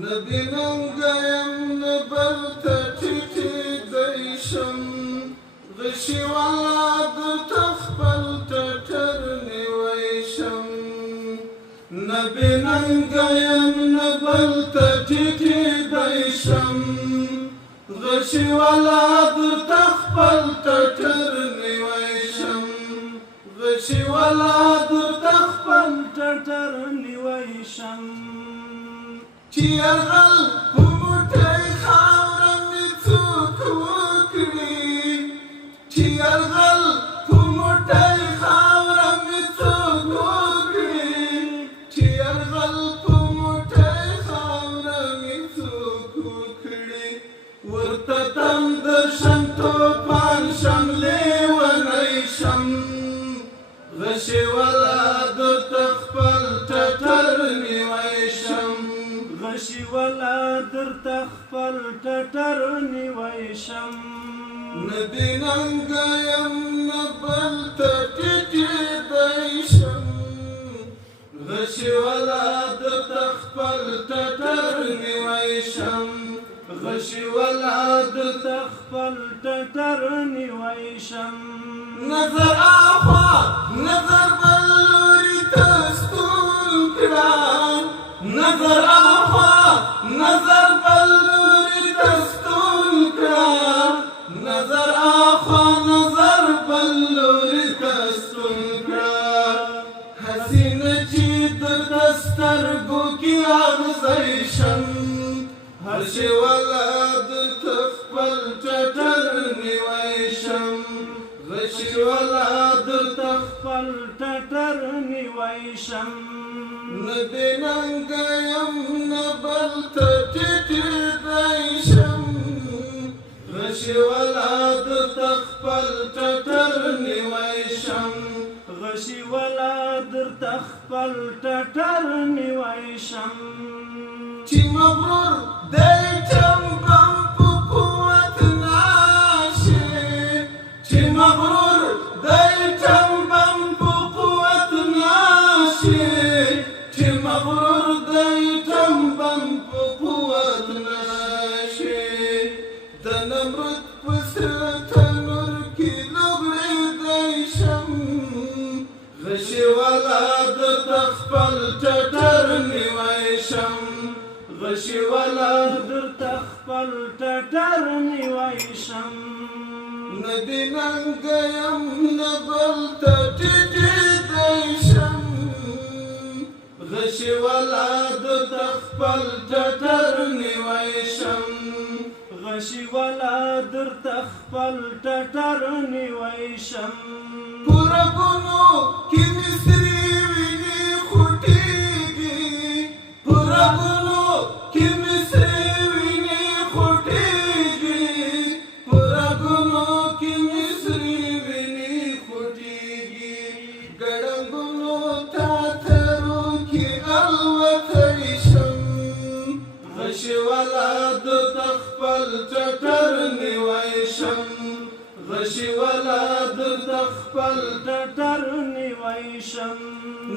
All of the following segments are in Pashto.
نبیننګیم نبلته ټیټېدی شم غشي والا درته خپل ټټر نیوی شم نبیننګیم نبلته ټیټېدی شم غشي والا درته خپل ټټر نیوی شم غشي والا درته خپل ټټر نیوی شم چې یرغل په موټی خاوره مې څوک وکړي چې یرغل په موټی خاوره مې څوک وکړي چې یرغل په موټی خاوره مې څوک وکړي ورته تم درشم توپان شم لیونی شم غشي والا درته خپل ټټر نیوی شم غشي والا درته خپل ټټر نیوی شم نبیننګیم نبلته ټیټېدی شم غشي والا درته خپل ټټر نیوی شم غشي والا درته خپل ټټر نیوی شم نظر اخوا نظر بل لوري ته ستون کړه نظر اخوا نظر بل لوري ته ستون کړه نظر اخوا نظر بل لوري ته ستون کړه حسینه چې درته سترګو کې اغزی شم هر شی والا درته خپل ټټر نیوی شم غشي والا درته خپل ټټر نیوی شم نبیننګیم نبلته ټیټېدی شم غشي والا درته خپل ټټر نیوی شم غشي والا درته خپل ټټر نیوی شم چې مغرور دی ټمبم په قوت ناشي چې مغرور دی ټمبم په قوت ناشي چې مغرور دی ټمبم په قوت ناشي د نمرود په سره تنور کې لوړېدی شم غشي والا درته خپل ټټر نیوی شم غشي والا درته خپل ټټر نیوی شم نبیننګیم نبلته ټیټېدی شم غشي والا درته خپل ټټر نیوی شم غشي والا درته خپل ټټر نیوی شم په رګونو کې مې سرې وینې خوټېږي په رګونو کې مې سرې وینې خوټېږي په رګونو کې مې سرې وینې خوټېږي ګړنګونو ته ترو کې الوتی شم غشي والا درته خپل ټټر نیوی شم غشي والا درته خپل ټټر نیوی شم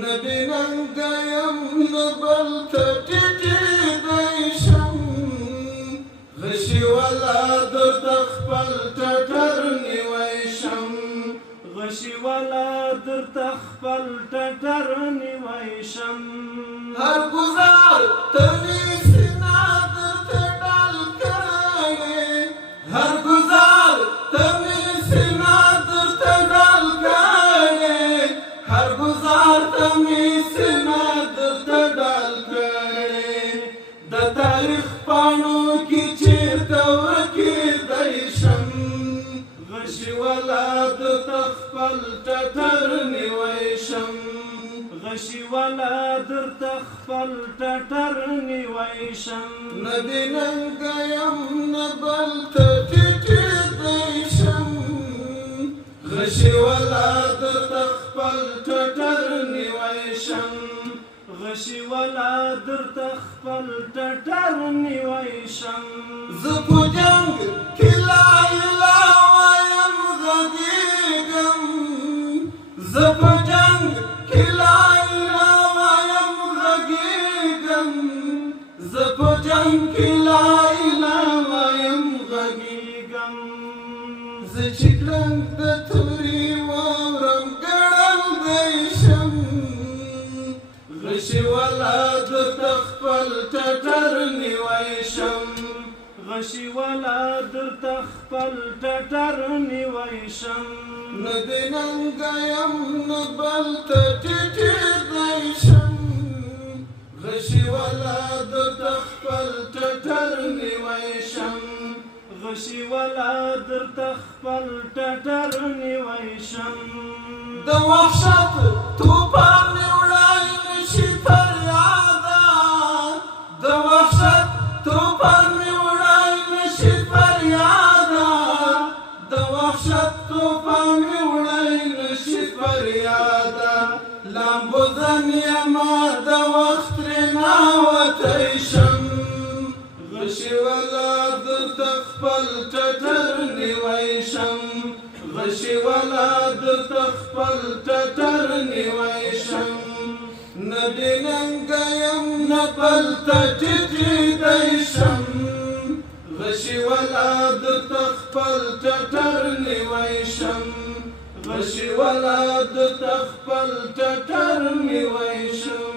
نبیننګیم نبلته ټیټېدی شم غشي والا درته خپل ټټر نیوی شم غشي والا درته خپل ټټر نیوی شم هر ګزار ته مې سینه درته ډال کړی هر ګزار ته مې سینه درته ډال کړی هر ګزار ته مې سینه درته ډال کړی د تاریخ پاڼو کې چیرته ورکېدی شم غشي والا درته خپل ټټر نیوی شم غشي والا درته خپل ټټر نیوی شم نبیننګیم نبلته ټیټېدی شم غشي والا درته خپل ټټر نیوی شم غشي والا درته خپل ټټر نیوی شم زه په جنګ کې لا اله وایم غږېږم زه په جنګ کې لا اله وایم غږېږم زه په جنګ کې لا اله وایم غږېږم زه چې کلنګ د تورې واورم ګړندی شم غشي والا درته خپل ټټر نیوی شم غشي والا درته خپل ټټر نیوی شم نه د ننګه یم نه بل ته ټیټېدی شم غشي والا درته خپل ټټر نیوی شم غشي والا درته خپل ټټر نیوی شم د وحشت توپان مې وړی نشي فریاده د وحشت توپان مې وړی نشي فریاده د وحشت توپان مې وړی نشي فریاده لامبو ځم یمه د وخت ترېنه وتی شم غشي والا درته خپل ټټر نیوی شم غشي والا درته خپل ټټر نیوی شم نه بې ننګه یم نه بل ته ټیټېدی شم غشي والا درته خپل ټټر نیوی شم غشي والا درته خپل ټټر نیوی شم